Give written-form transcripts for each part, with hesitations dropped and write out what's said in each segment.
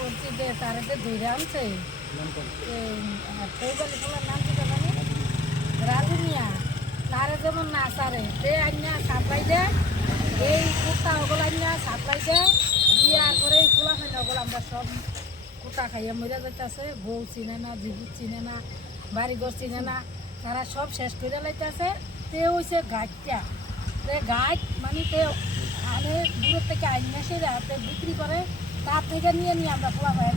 বলছি যে তারা যে ধরে আনছে নাম কি জানি রাজু মিয়া তারা যেমন না সারে সে আইনা সাপ্লাই দেয় এই কুর্তা ওগুলো আইনা সাপ্লাই দেয় বিয়া করে এই খোলা হয় না ওগুলো আমরা সব কুর্তা খাইয়া মরে যাইতেছে বউ চিনে না জিবুত চিনে না বাড়িঘর চিনে না তারা সব শেষ করে লাইতেছে তে হয়েছে গাছটা তে গাছ মানে তে আনে দূরের থেকে আইনা সেরা হাতে বিক্রি করে তার থেকে নিয়ে নিয়ে আমরা পোলা ভাই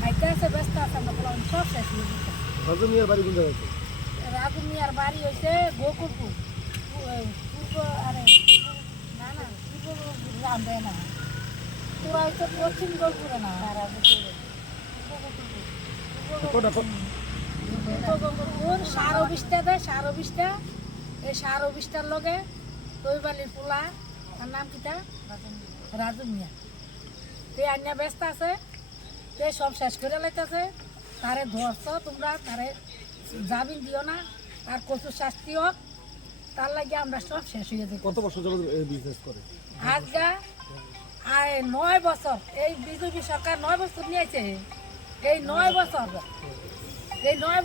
খাইতে আছে ব্যস্ত আছে আমরা পোলা সব শেষ হয়ে যেতে রাজু মিয়ার বাড়ি কোন জায়গায়? রাজু মিয়ার বাড়ি হয়েছে গোকুলপুর পূর্ব আরে না না পূর্ব জানবে না তোরা হচ্ছে পশ্চিম গোলপুরে না সার অফিসটা দেয় সার অফিসটা এই সার অফিসটার লগে তৈবালির পোলা তার নাম কিটা রাজু মিয়া তে আইনা ব্যস্ত আছে তে সব শেষ করে লাইতেছে তারে ধরছ তোমরা তারে জামিন দিও না আর কচুর শাস্তি হোক তার লাগে আমরা সব শেষ হয়ে যাই। কত বছর যাবত বিজনেস করে? আজকা 9 বছর এই বিজেপি সরকার 9 বছর নিয়েছে এই 9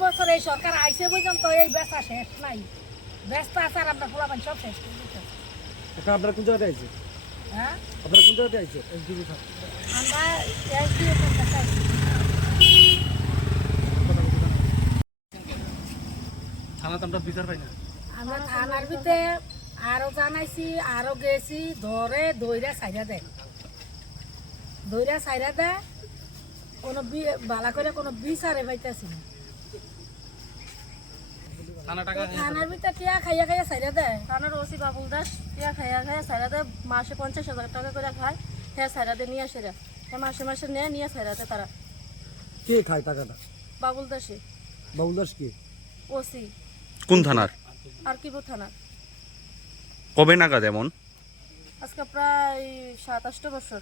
বছর এই সরকার আইসে পর্যন্ত এই বেচা শেষ নাই ব্যস্ত আছে আর আমরা পোলাপান সব শেষ করে দিতে। এখন আপনারা কোন জায়গাতে আইছে? হ্যাঁ আপনারা কোন জায়গাতে আইছে? এসডিবি থানা। আমরা এসডিও কাছে আইছি। থানাতে আমরা বিচার পাই না। আমরা থানার ভিতরে আরো জানাইছি আরো গেছি ধরে দইরা সাইরা দেয় কোনো বালা করে কোনো বিচারে পাইতেছি না থানার ভিতরে টিয়া খাইয়া খাইয়া সাইরা দেয় থানার ওসি বাবুল দাস টিয়া খাইয়া সাইরা দেয় মাসে 50,000 টাকা করে খায় হ্যাঁ সাইরা দিয়ে নিয়ে আসে মাসে মাসে নিয়ে সাইরা দেয় তারা। কে খায় টাকাটা? বাবুল দাসে বাবুল দাস কে? ওসি। কোন থানার? আর কিপুর থানা। কবে নাগাদ এমন? আজকে প্রায় 27 বছর।